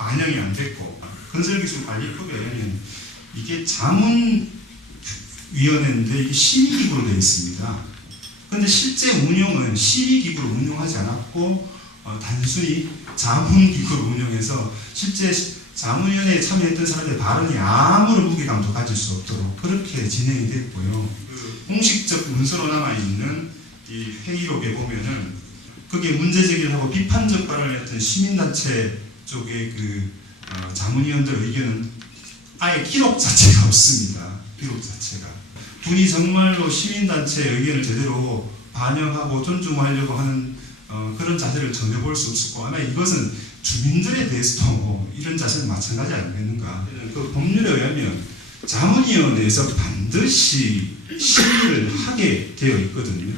반영이 안 됐고, 건설기술관리법에 의하면 이게 자문위원회인데 이게 심의기구로 되어 있습니다. 그런데 실제 운영은 심의기구로 운영하지 않았고 단순히 자문기구로 운영해서 실제 자문위원회에 참여했던 사람들의 발언이 아무런 무게감도 가질 수 없도록 그렇게 진행이 됐고요. 공식적 문서로 남아있는 이 회의록에 보면은 그게 문제제기를 하고 비판적 발언을 했던 시민단체 쪽의 그 자문위원들 의견은 아예 기록 자체가 없습니다. 기록 자체가. 분이 정말로 시민단체의 의견을 제대로 반영하고 존중하려고 하는 그런 자세를 전혀 볼 수 없었고, 아마 이것은 주민들에 대해서도 이런 자세는 마찬가지 아니겠는가. 그 법률에 의하면 자문위원회에서 반드시 심의를 하게 되어 있거든요.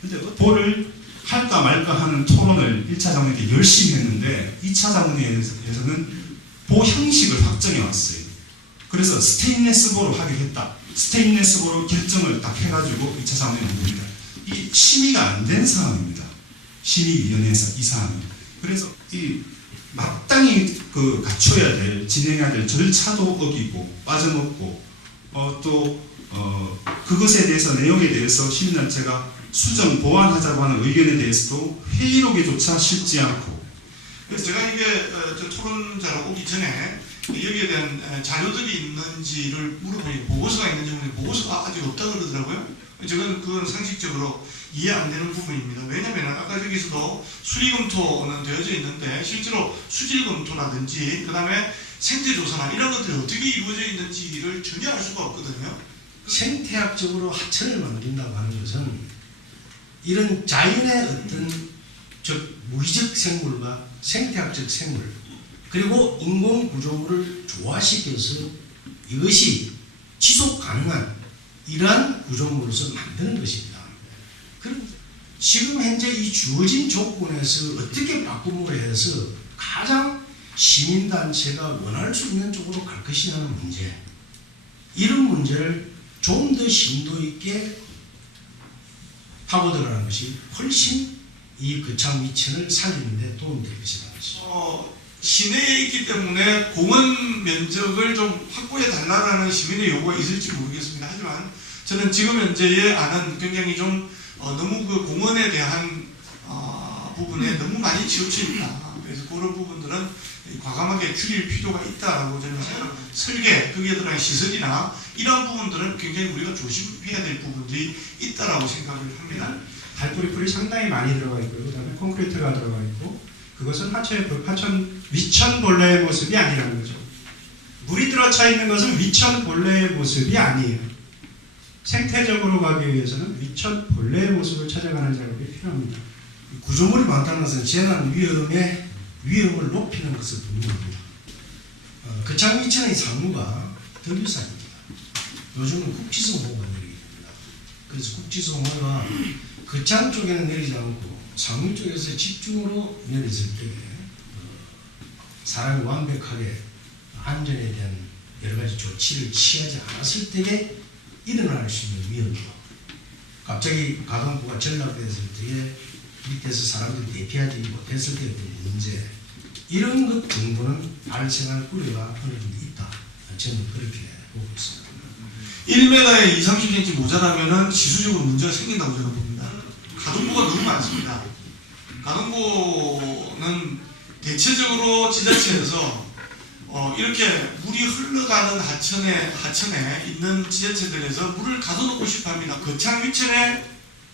근데 보를 할까 말까 하는 토론을 1차 자문회 때 열심히 했는데 2차 자문회에서는 보 형식을 확정해 왔어요. 그래서 스테인레스 보로 하기로 했다. 스테인레스 보로 결정을 딱 해가지고 2차 자문회에 온 겁니다. 이 심의가 안 된 상황입니다. 심의위원회에서 이 사안은. 그래서 이 마땅히 그 갖춰야 될, 진행해야 될 절차도 어기고 빠져먹고 그것에 대해서 내용에 대해서 시민단체가 수정 보완하자고 하는 의견에 대해서도 회의록에조차 실지 않고. 그래서 제가 이게 저 토론자로 오기 전에 여기에 대한 자료들이 있는지를 물어보니 보고서가 있는지 물어보니 보고서가 아직 없다 그러더라고요. 그건 상식적으로 이해 안 되는 부분입니다. 왜냐하면 아까 여기서도 수리검토는 되어져 있는데 실제로 수질검토라든지 그 다음에 생태조사나 이런 것들이 어떻게 이루어져 있는지를 전혀 알 수가 없거든요. 생태학적으로 하천을 만든다고 하는 것은 이런 자연의 어떤 무의적 생물과 생태학적 생물 그리고 인공 구조물을 조화시켜서 이것이 지속 가능한 이러한 구조물로서 만드는 것입니다. 그럼 지금 현재 이 주어진 조건에서 어떻게 바꿈으로 해서 가장 시민단체가 원할 수 있는 쪽으로 갈 것이냐는 문제, 이런 문제를 좀 더 심도 있게 파고들어가는 것이 훨씬 이 거창 미천을 살리는 데 도움이 될 것이다. 시내에 있기 때문에 공원 면적을 좀 확보해 달라는 시민의 요구가 있을지 모르겠습니다. 하지만 저는 지금 현재의 안은 굉장히 좀 너무 그 공원에 대한 부분에 너무 많이 치우쳐 있다. 그래서 그런 부분들은 과감하게 줄일 필요가 있다라고 저는 생각합니다. 설계, 거기에 들어간 시설이나 이런 부분들은 굉장히 우리가 조심해야 될 부분들이 있다라고 생각을 합니다. 달뿌리풀이 상당히 많이 들어가 있고요. 그다음에 콘크리트가 들어가 있고, 그것은 하천 위천벌레의 모습이 아니라는 거죠. 물이 들어차 있는 것은 위천벌레의 모습이 아니에요. 생태적으로 가기 위해서는 위천벌레의 모습을 찾아가는 작업이 필요합니다. 구조물이 많다는 것은 재난 위험을 높이는 것을 분명합니다. 거창 미천의 상류가 더 비쌉니다. 요즘은 국지성 호우가 내리게 됩니다. 그래서 국지성 호우가 거창 쪽에는 내리지 않고 상류 쪽에서 집중으로 내렸을 때 사람이 완벽하게 안전에 대한 여러 가지 조치를 취하지 않았을 때에 일어날 수 있는 위험도, 갑자기 가동부가 전락됐을 때에 밑에서 사람들이 대피하지 못했을 때의 문제, 이런 것 정도는 발생할 우려가 어느 정도 있다. 저는 그렇게 보고 있습니다. 1m에 20-30cm 모자라면은 지수적으로 문제가 생긴다고 저는 봅니다. 가동부가 너무 많습니다. 가동부는 대체적으로 지자체에서 이렇게 물이 흘러가는 하천에 있는 지자체들에서 물을 가둬놓고 싶어 합니다. 거창 위천에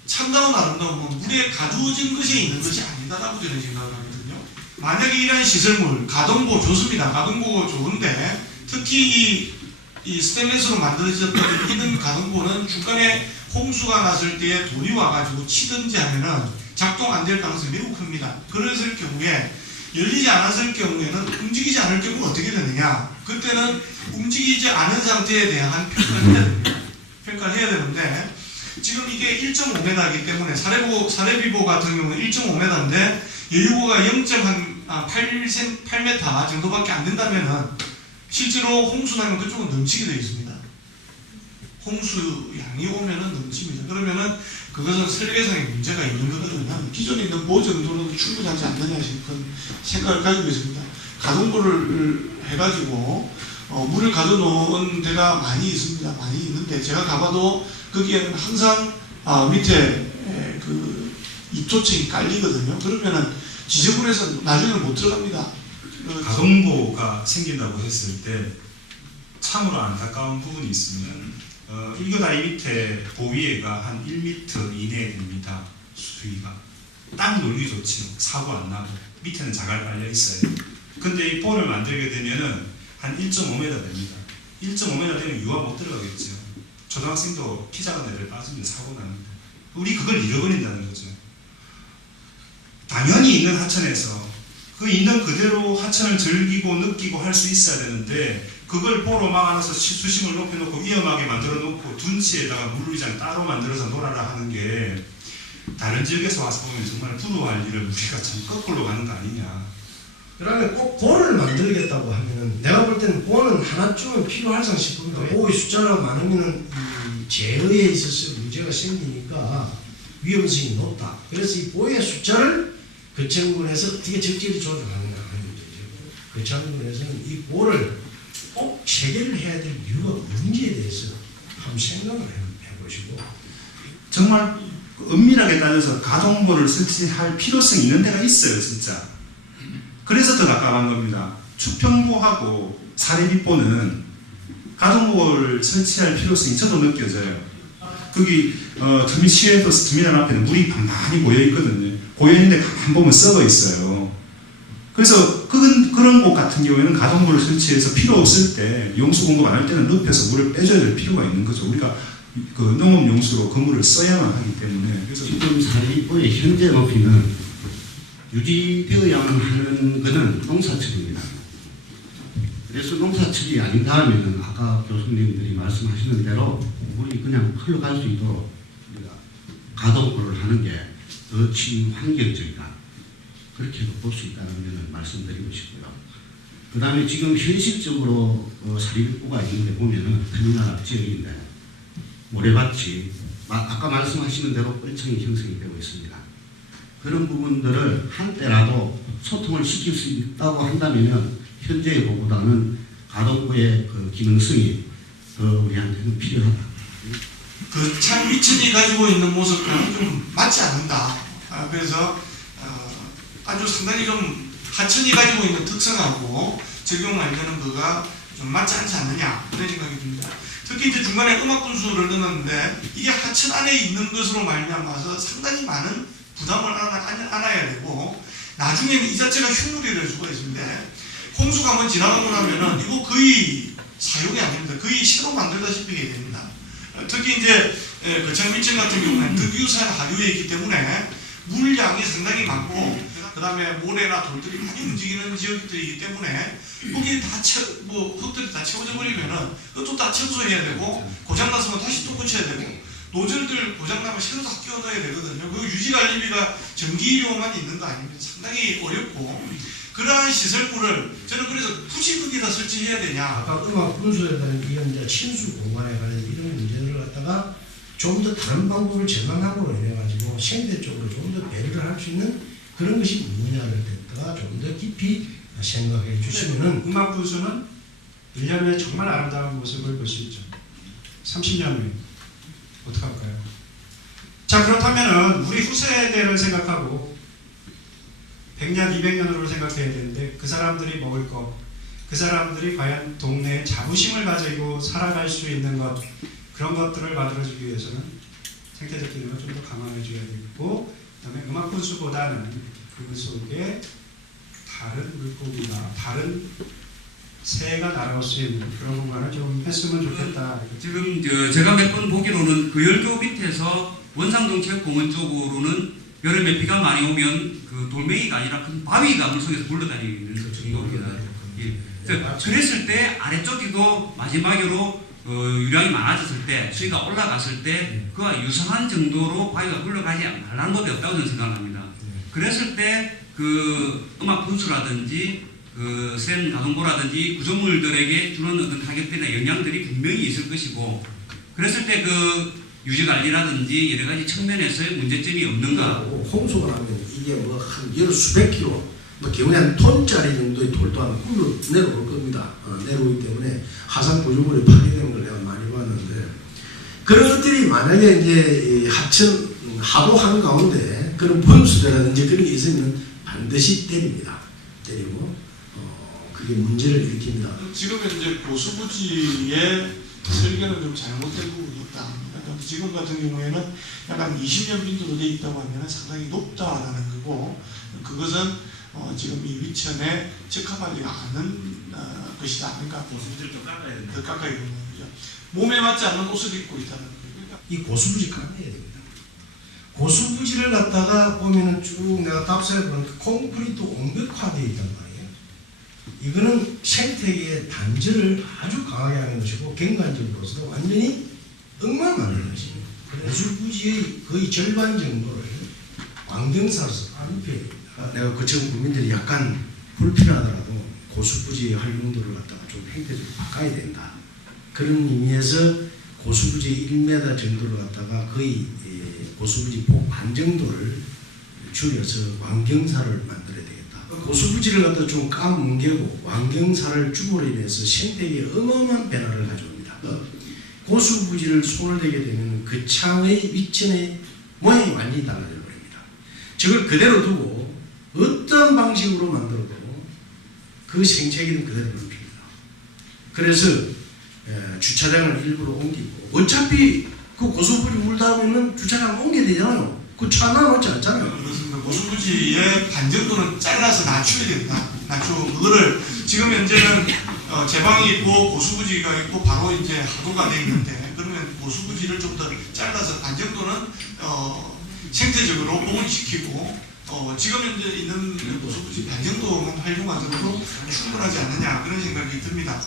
참다운 아름다움은 물에 가두어진 것이 있는 것이 아니다라고 저는 생각을 하거든요. 만약에 이러한 시설물, 가동보 좋습니다. 가동보가 좋은데 특히 이 스테인리스로 만들어졌던 이런 가동보는 중간에 홍수가 났을 때에 돌이 와가지고 치든지 하면은 작동 안 될 가능성이 매우 큽니다. 그랬을 경우에 열리지 않았을 경우에는 움직이지 않을 경우 어떻게 되느냐? 그때는 움직이지 않은 상태에 대한 평가를 해야 됩니다. 평가를 해야 되는데 지금 이게 1.5m이기 때문에 사례비보 같은 경우는 1.5m인데 여유보가 0.8m 정도밖에 안 된다면은 실제로 홍수 나면 그쪽은 넘치게 되어 있습니다. 홍수 양이 오면은 넘칩니다. 그러면은 그것은 설계상에 문제가 있는 거거든요. 기존에 있는 보 정도로도 충분하지 않느냐 싶은 생각을 가지고 있습니다. 가동부를 해가지고 물을 가둬놓은 데가 많이 있습니다. 많이 있는데 제가 가봐도 거기에는 항상 밑에 그 입조층이 깔리거든요. 그러면은 지저분해서 나중에는 못 들어갑니다. 가동보가 생긴다고 했을 때 참으로 안타까운 부분이 있습니다. 일교다리 밑에 보위에가 한 1m 이내에 됩니다. 수위가. 딱 놀기 좋지. 사고 안 나고. 밑에는 자갈 깔려 있어요. 근데 이 볼을 만들게 되면은 한 1.5m 됩니다. 1.5m 되면 유아 못 들어가겠죠. 초등학생도 키 작은 애들 빠지면 사고 납니다. 우리 그걸 잃어버린다는 거죠. 당연히 있는 하천에서 그 있는 그대로 하천을 즐기고 느끼고 할 수 있어야 되는데 그걸 보러 막아놔서 수심을 높여놓고 위험하게 만들어 놓고 둔치에다가 물의장 따로 만들어서 놀아라 하는 게 다른 지역에서 와서 보면 정말 부러워할 일을 우리가 참 거꾸로 가는 거 아니냐. 그러면 꼭 보를 만들겠다고 하면은 내가 볼 때는 보는 하나쯤은 필요하지 싶습니다. 보의 숫자가 많으면은 이 제어에 있어서 문제가 생기니까 위험성이 높다. 그래서 이 보의 숫자를 거창군에서 어떻게 적절히 조절하는가 하는 문제죠. 거창군에서는 이 보를 꼭 체계를 해야 될 이유가 뭔지에 대해서 한번 생각을 해보시고 정말 은밀하게 따져서 가동보를 설치할 필요성이 있는 데가 있어요, 진짜. 그래서 더 가까운 겁니다. 추평보하고 사례빗보는 가동보를 설치할 필요성이 저도 느껴져요. 거기 터미널 앞에는 물이 많이 모여 있거든요. 고여 있는데 가만 보면 썩어 있어요. 그래서 그런 곳 같은 경우에는 가동보를 설치해서 필요 없을 때 용수 공급 안 할 때는 눕혀서 물을 빼줘야 될 필요가 있는 거죠. 우리가 그 농업 용수로 그 물을 써야만 하기 때문에. 그래서 지금 사립보의 현재 높이는 유지되어야만 하는 것은 농사철입니다. 그래서 농사철이 아닌가 하면은 아까 교수님들이 말씀하시는 대로 물이 그냥 흘러갈 수 있도록 우리가 가동보를 하는 게 더 친환경적이다. 그렇게도 볼 수 있다는 점을 말씀드리고 싶고요. 그 다음에 지금 현실적으로 사립보가 있는데 보면은 터미널 앞 지역인데 모래밭이 아까 말씀하시는 대로 뻘청이 형성이 되고 있습니다. 그런 부분들을 한때라도 소통을 시킬 수 있다고 한다면 현재의 보보다는 가동부의 그 기능성이 더 우리한테는 필요하다. 그 참 위천이 가지고 있는 모습과는 좀 맞지 않는다. 그래서 아주 상당히 좀 하천이 가지고 있는 특성하고 적용 안 되는 거가 좀 맞지 않지 않느냐 그런 생각이 듭니다. 특히 이제 중간에 음악 분수를 넣었는데 이게 하천 안에 있는 것으로 말미암아서 상당히 많은 부담을 안아야 되고 나중에는 이 자체가 흉물이 될 수가 있습니다. 홍수가 한번 지나가고 나면은 이거 거의 사용이 안 됩니다. 거의 새로 만들다시피 됩니다. 특히 이제 거창 밑층 같은 경우는 득유산 하류에 있기 때문에 물량이 상당히 많고 그 다음에 모래나 돌들이 많이 움직이는 지역들이기 때문에 거기에 흙들이 다 채워져 버리면은 그것도 다 청소해야 되고 고장났으면 다시 또 고쳐야 되고 노즐들 고장나면 새로 다 끼워 넣어야 되거든요. 그 유지관리비가 전기료만 있는 거 아닙니다. 상당히 어렵고 그러한 시설물을 저는 그래서 굳이 거기다 설치해야 되냐. 아까 음악 분수에 관한 이런 이제 침수 공간에 관한 이런 문제들을 갖다가 좀 더 다른 방법을 전망함으로 인해 가지고 생태 쪽으로 좀 더 배려를 할 수 있는 그런 것이 뭐냐를 갖다가 좀 더 깊이 생각해 주시면은 음악 분수는 1년 후에 정말 아름다운 모습을 볼 수 있죠. 30년 후에 어떻게 할까요? 자, 그렇다면은 우리 후세대를 생각하고 100년, 200년으로 생각해야 되는데 그 사람들이 먹을 것, 그 사람들이 과연 동네에 자부심을 가지고 살아갈 수 있는 것, 그런 것들을 만들어주기 위해서는 생태적 기능을 좀 더 강화해줘야 되고, 그 다음에 음악 분수보다는 그 속에 다른 물고기나 다른 새가 날아올 수 있는 그런 공간을 좀 했으면 좋겠다. 지금 제가 몇 번 보기로는 그 열교 밑에서 원상동 체육공원 쪽으로는 여름에 비가 많이 오면 그 돌멩이가 아니라 큰 바위가 물속에서 굴러다니는 정도입니다. 예. 그랬을 때 아래쪽에도 마지막으로 유량이 많아졌을 때 수위가 올라갔을 때 그와 유사한 정도로 바위가 흘러가지 말라는 법이 없다고 저는 생각합니다. 그랬을 때 그 음악 분수라든지 그 센 가동보라든지 구조물들에게 주는 어떤 타격들이나 영향들이 분명히 있을 것이고 그랬을 때 그 유지관리라든지 여러 가지 측면에서의 문제점이 없는가. 홍수가 나면 이게 뭐 한 열 수백 킬로 뭐 기본에 한 톤짜리 정도의 돌도 하나 굴러 내려올 겁니다. 내려오기 때문에 하산 구조물이 파괴되는 걸 내가 많이 봤는데 그런 것들이 만약에 이제 하천 하도 한가운데 그런 분수대라든지 그런 게 있으면 반드시 때립니다. 때리고 그게 문제를 일으킵니다. 지금 현재 고수부지의 설계는 좀 잘못된 부분이 있다. 그러니까 지금 같은 경우에는 약간 20년 빈도로 되어 있다고 하면 상당히 높다라는 거고 그것은 지금 이 위천에 적합하지 않은 것이다. 그러니까 고수부지를 좀 깎아야 된다. 더 가까이 되는 거죠. 몸에 맞지 않는 옷을 입고 있다는 거예요. 그러니까 이 고수부지 깎아야 됩니다. 고수부지를 갖다가 보면은 쭉 내가 답사해 보니까 콘크리트 옹벽화되어 있단 말이에요. 이거는 생태계의 단절을 아주 강하게 하는 것이고 경관적으로서도 완전히 엉망하는 것입니다. 고수부지의 거의 절반 정도를 광경사로서 안입혀야 됩니다. 내가 지금 국민들이 약간 불필요하더라도 고수부지의 활용도를 갖다가 좀 행태적으로 바꿔야 된다. 그런 의미에서 고수부지 1m 정도를 갖다가 거의 고수부지 폭 반 정도를 줄여서 왕경사를 만들어야 되겠다. 고수부지를 갖다 좀 까뭉개고 왕경사를 줌으로 인해서 생태계에 어마어마한 변화를 가져옵니다. 고수부지를 손을 대게 되면 그 창의 위천의 모양이 완전히 달라져 버립니다. 저걸 그대로 두고 어떤 방식으로 만들어도 그 생태계는 그대로 남깁니다. 그래서 주차장을 일부러 옮기고 어차피 그 고수부지 물 닿으면 주차장 옮겨야 되잖아요. 그 차 나놓지 않잖아요. 그렇습니다. 고수부지의 반 정도는 잘라서 낮춰야 된다. 낮추고 그거를 지금 현재는 제방이 있고 고수부지가 있고 바로 이제 하도가 돼 있는데 그러면 고수부지를 좀 더 잘라서 반 정도는 생태적으로 복원시키고 지금 현재 있는 고수부지 반 정도만 활용하더라도 충분하지 않느냐 그런 생각이 듭니다.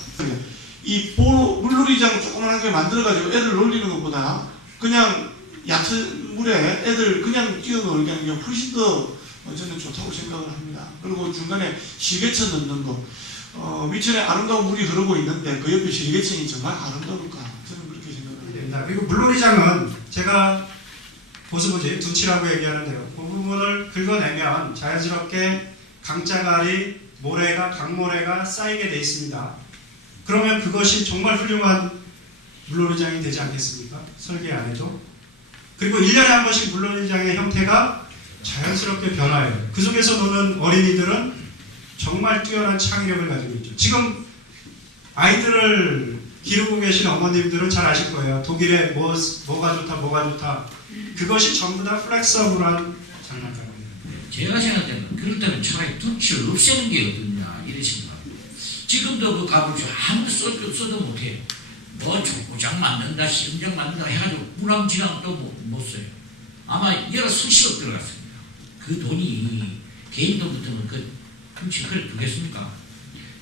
이 물놀이장 조그만한 게 만들어가지고 애들 놀리는 것보다 그냥 얕은 물에 애들 그냥 뛰어놀게 하는 게 훨씬 더 저는 좋다고 생각을 합니다. 그리고 중간에 실개천 넣는 거 위천에 아름다운 물이 흐르고 있는데 그 옆에 실개천이 정말 아름다울까 저는 그렇게 생각합니다. 그리고 물놀이장은 제가 보수부지 둔치라고 얘기하는데요. 그 부분을 긁어내면 자연스럽게 강짜가리, 모래가 강모래가 쌓이게 돼 있습니다. 그러면 그것이 정말 훌륭한 물놀이장이 되지 않겠습니까? 설계 안 해도. 그리고 1년에 한 번씩 물놀이장의 형태가 자연스럽게 변화해요. 그 속에서 노는 어린이들은 정말 뛰어난 창의력을 가지고 있죠. 지금 아이들을 기르고 계신 어머님들은 잘 아실 거예요. 독일에 뭐가 좋다. 그것이 전부 다 플렉서블한 장난감입니다. 제가 생각할 때는 그럴 때는 차라리 둔치를 없애는 게 어딨냐 이런 생각합니다. 지금도 그 가보죠. 아무 써도 못해요. 뭐 족구장 만든다, 시험장 만든다 해가지고 무람지랑 또 못 써요. 아마 여러 수십억 들어갔습니다. 그 돈이 개인 돈 같으면 그 둔치를 그래 두겠습니까?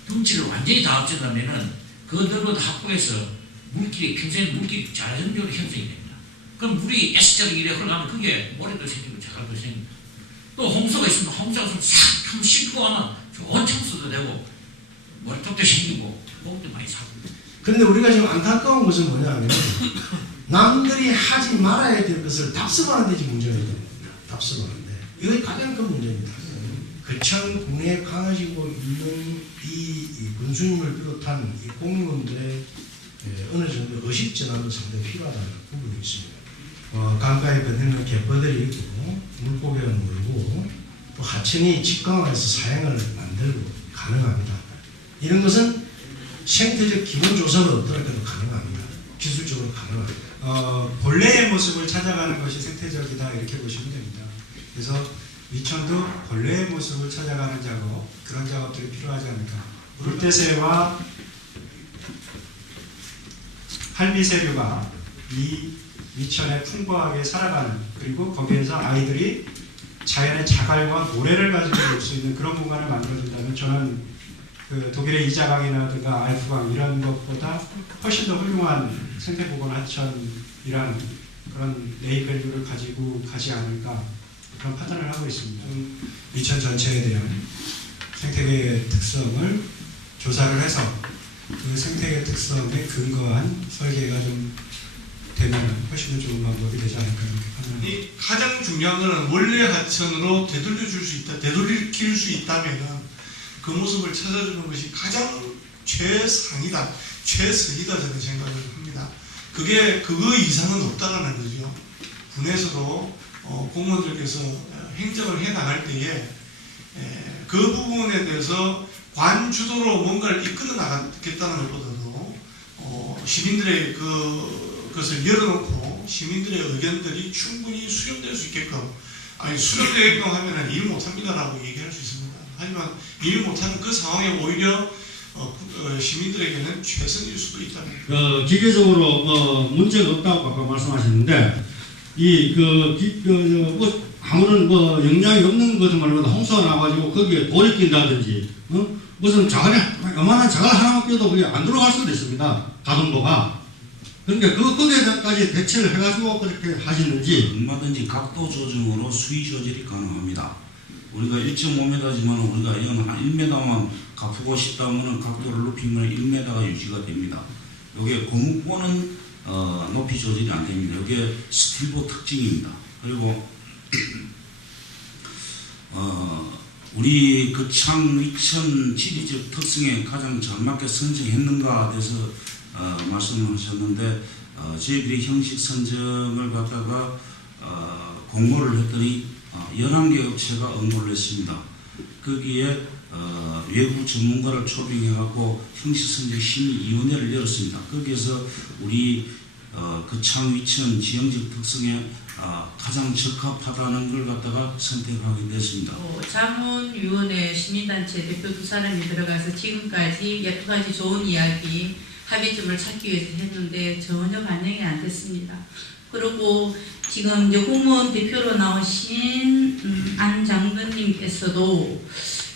둔치를 완전히 다 없애려면은 그대로 합법해서 물길이 평생 물길이 자연적으로 형성이 됩니다. 그럼 물이 S자로 이래 흘러가면 그게 모래도 생기고 자갈도 생깁니다. 또 홍수가 있으면 홍수가 싹 한번 싣고 가면 좋은 청소도 되고 머리톱도 생기고 목도 많이 사고. 그런데 우리가 지금 안타까운 것은 뭐냐면 남들이 하지 말아야 될 것을 답습하는 데 지금 문제가 있는 겁니다. 답습하는데 이것이 가장 큰 문제입니다. 거창 군에 강해지고 있는 이 군수님을 비롯한 이 공무원들의 어느 정도 의식 전환도 상당히 필요하다는 부분이 있습니다. 강가에 건너는 갯벌들이 있고 물고기가 놀고 또 하천이 직강화해서 사행을 만들고 가능합니다. 이런 것은 생태적 기본 조사가 없더라도 가능합니다. 기술적으로 가능합니다. 본래의 모습을 찾아가는 것이 생태적이다 이렇게 보시면 됩니다. 그래서 위천도 본래의 모습을 찾아가는 작업, 그런 작업들이 필요하지 않을까. 물대새와 할미새류가 이 위천에 풍부하게 살아가는, 그리고 거기에서 아이들이 자연의 자갈과 모래를 가지고 놀 수 있는 그런 공간을 만들어준다면 저는 그 독일의 이자강이라든가 알프강 이런 것보다 훨씬 더 훌륭한 생태보건 하천이라는 그런 네이밸류를 가지고 가지 않을까 그런 판단을 하고 있습니다. 위천 전체에 대한 생태계의 특성을 조사를 해서 그 생태계 특성에 근거한 설계가 좀 되면 훨씬 더 좋은 방법이 되지 않을까 이렇게 판단합니다. 이 가장 중요한 거는 원래 하천으로 되돌릴 수 있다면은 그 모습을 찾아주는 것이 가장 최선이다 저는 생각을 합니다. 그거 이상은 없다라는 거죠. 군에서도 공무원들께서 행정을 해 나갈 때에 그 부분에 대해서 관 주도로 뭔가를 이끌어 나가겠다는 것보다도 시민들의 그것을 열어놓고 시민들의 의견들이 충분히 수렴될 수 있게끔 수렴되게끔 하면 일 못합니다라고 얘기할 수 있습니다. 하지만 일 못하는 그 상황에 오히려 시민들에게는 최선일 수도 있다. 기계적으로 문제가 없다고 아까 말씀하셨는데 아무런 영향이 없는 것을 말보다 홍수가 나가지고 거기에 돌이 낀다든지 무슨 요만한 자갈 하나만 껴도 그게 안 들어갈 수도 있습니다. 가동도가. 그러니까 거기에까지 대처를 해가지고 그렇게 하시는지. 얼마든지 각도 조정으로 수위 조절이 가능합니다. 우리가 1.5m지만 우리가 이건 한 1m만 갚고 싶다면 각도를 높이면 1m가 유지가 됩니다. 이게 고무보는 높이 조절이 안 됩니다. 이게 스틸보 특징입니다. 그리고 우리 거창 위천 지리적 특성에 가장 잘 맞게 선정했는가에 대해서 말씀하셨는데 저희들이 형식 선정을 갖다가 공모를 했더니 11개 업체가 응모를 했습니다. 거기에 외부 전문가를 초빙해갖고 형식 선정 심의위원회를 열었습니다. 거기에서 우리 거창 위천 지형적 특성에 가장 적합하다는 걸 갖다가 선택하게 됐습니다. 자문위원회 시민단체 대표 2사람이 들어가서 지금까지 12가지 좋은 이야기 합의점을 찾기 위해서 했는데 전혀 반영이 안 됐습니다. 그리고 지금 이제 공무원 대표로 나오신 안 장관님께서도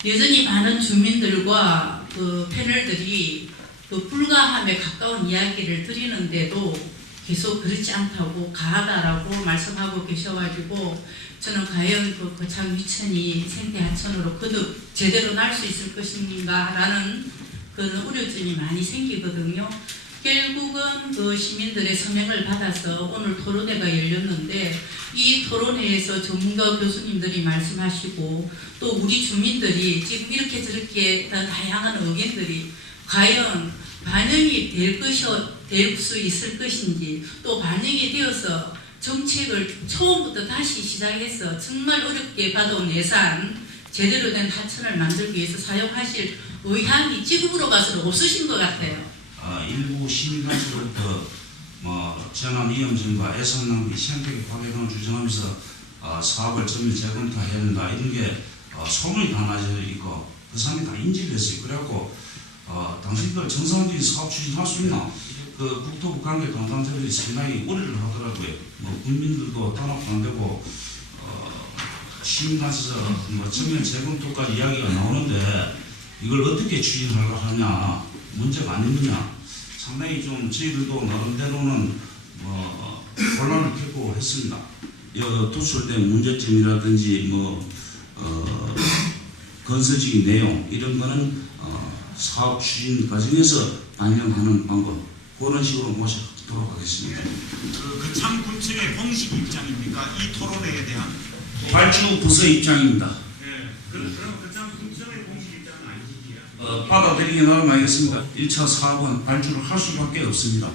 여전히 많은 주민들과 그 패널들이 그 불가함에 가까운 이야기를 드리는데도 계속 그렇지 않다고 가하다라고 말씀하고 계셔가지고 저는 과연 그 거창 위천이 생태 하천으로 거듭 제대로 날 수 있을 것인가라는 그런 우려점이 많이 생기거든요. 결국은 그 시민들의 서명을 받아서 오늘 토론회가 열렸는데 이 토론회에서 전문가 교수님들이 말씀하시고 또 우리 주민들이 지금 이렇게 저렇게 다양한 의견들이 과연 반영이 될 수 있을 것인지 또 반영이 되어서 정책을 처음부터 다시 시작해서 정말 어렵게 받아온 예산 제대로 된 하천을 만들기 위해서 사용하실 의향이 지금으로 봐서는 없으신 것 같아요. 일부 시민단체로부터 재난 위험성과 예산 낭비, 생태계 파괴 등을 주장하면서 사업을 전면 재검토해야 된다 이런 게 소문이 다 나져 있고 그 사람이 다 인지를 했어요. 그래갖고 당신들 정상적인 사업 추진할 수 있나? 그 국토부 관계 담당자들이 상당히 우려를 하더라고요. 국민들도 단합도 안 되고 시민단체에서 전면 재검토까지 이야기가 나오는데 이걸 어떻게 추진하려고 하냐 문제가 아니느냐 상당히 좀 저희들도 나름대로는 혼란을 겪고 했습니다. 도출된 문제점이라든지 건설적인 내용 이런 거는 사업 추진 과정에서 반영하는 방법 그런 식으로 모셔도록 하겠습니다. 거창 군청의 공식 입장입니까? 이 토론회에 대한 발주 부서 입장입니다. 네. 그럼 거창 군청의 공식 입장은 아니지요? 받아들이게 나가면 알겠습니다. 1차 사업은 발주를 할 수밖에 없습니다.